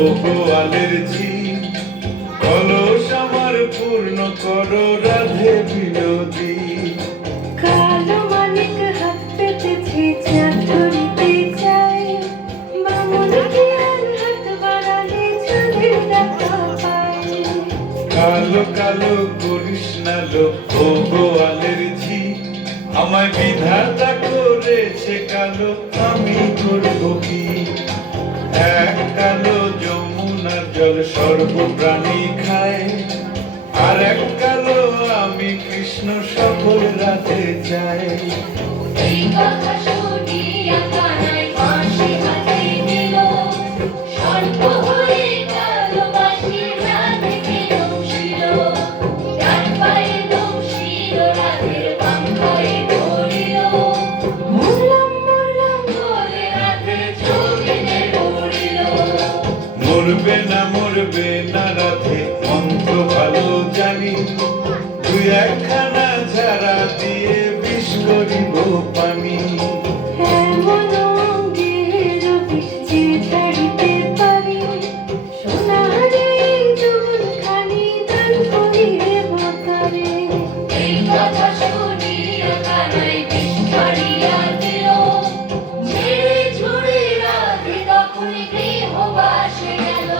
ও গোয়ালের ঝি কলস আমার পূর্ণ করো রাধে বিনোদী। কালো মানিক হাত পেতেছে চাঁদ ধরিতে চায়, বামন কি আর হাত বাড়ালে চাঁদের দেখা পায়। কালো কালো করিস না লো ও গোয়ালের ঝি, আমায় বিধাতা করেছে কালো, আমি করবো কি? এক কালো যমুনার জল সর্বপ্রাণী খায়, আর এক কালো আমি কৃষ্ণ সকল রাতে চাই। এই কথা শুনিয়া কানাই বাঁশি হাতে নিল, সর্প হয়ে কালো বাঁশি রাধে দংশিল। ডান পায়ে দংশিল রাধের বাম পায়ে ধরিল, মরলাম মরলাম বলে রাধে জমিনে পড়িল। মরবে না রাধে মন্ত্র ভালো জানি, তুই একখানা ঝাড়া দিয়ে বিষ করিব পানি। এমন অঙ্গের বিষ যে ছাড়িতে পারি, সোনারে জীবনখানি দান করিবে বাতারে। এই কথা শুনিয়া কানাই বিষ ছাড়িয়া দিল, ঝেড়ে ঝুড়ে রাধে তখন গৃহবাসে গেল।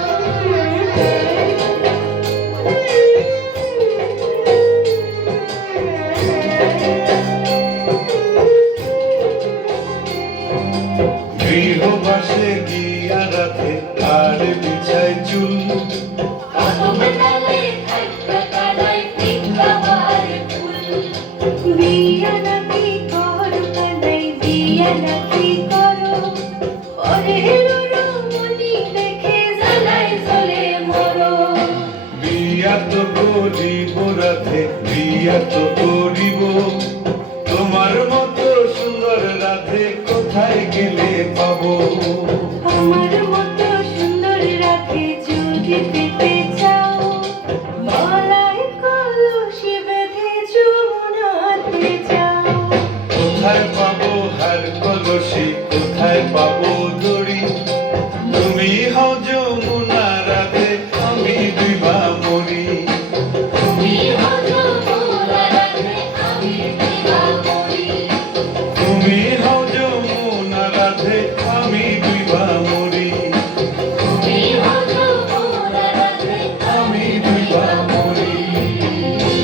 গৃহবাসে গিয়া রাধে আর বিছায় চুল, বিয়া নাকি করো কানাই বিয়া নাকি করো, পরের রমণী দেখে জ্বালায় জ্বলে মরো। বিয়া তো করিব রাধে বিয়া তো করিব, তোমার মতো সুন্দর রাধে কোথায় গেলে পাবো? আমার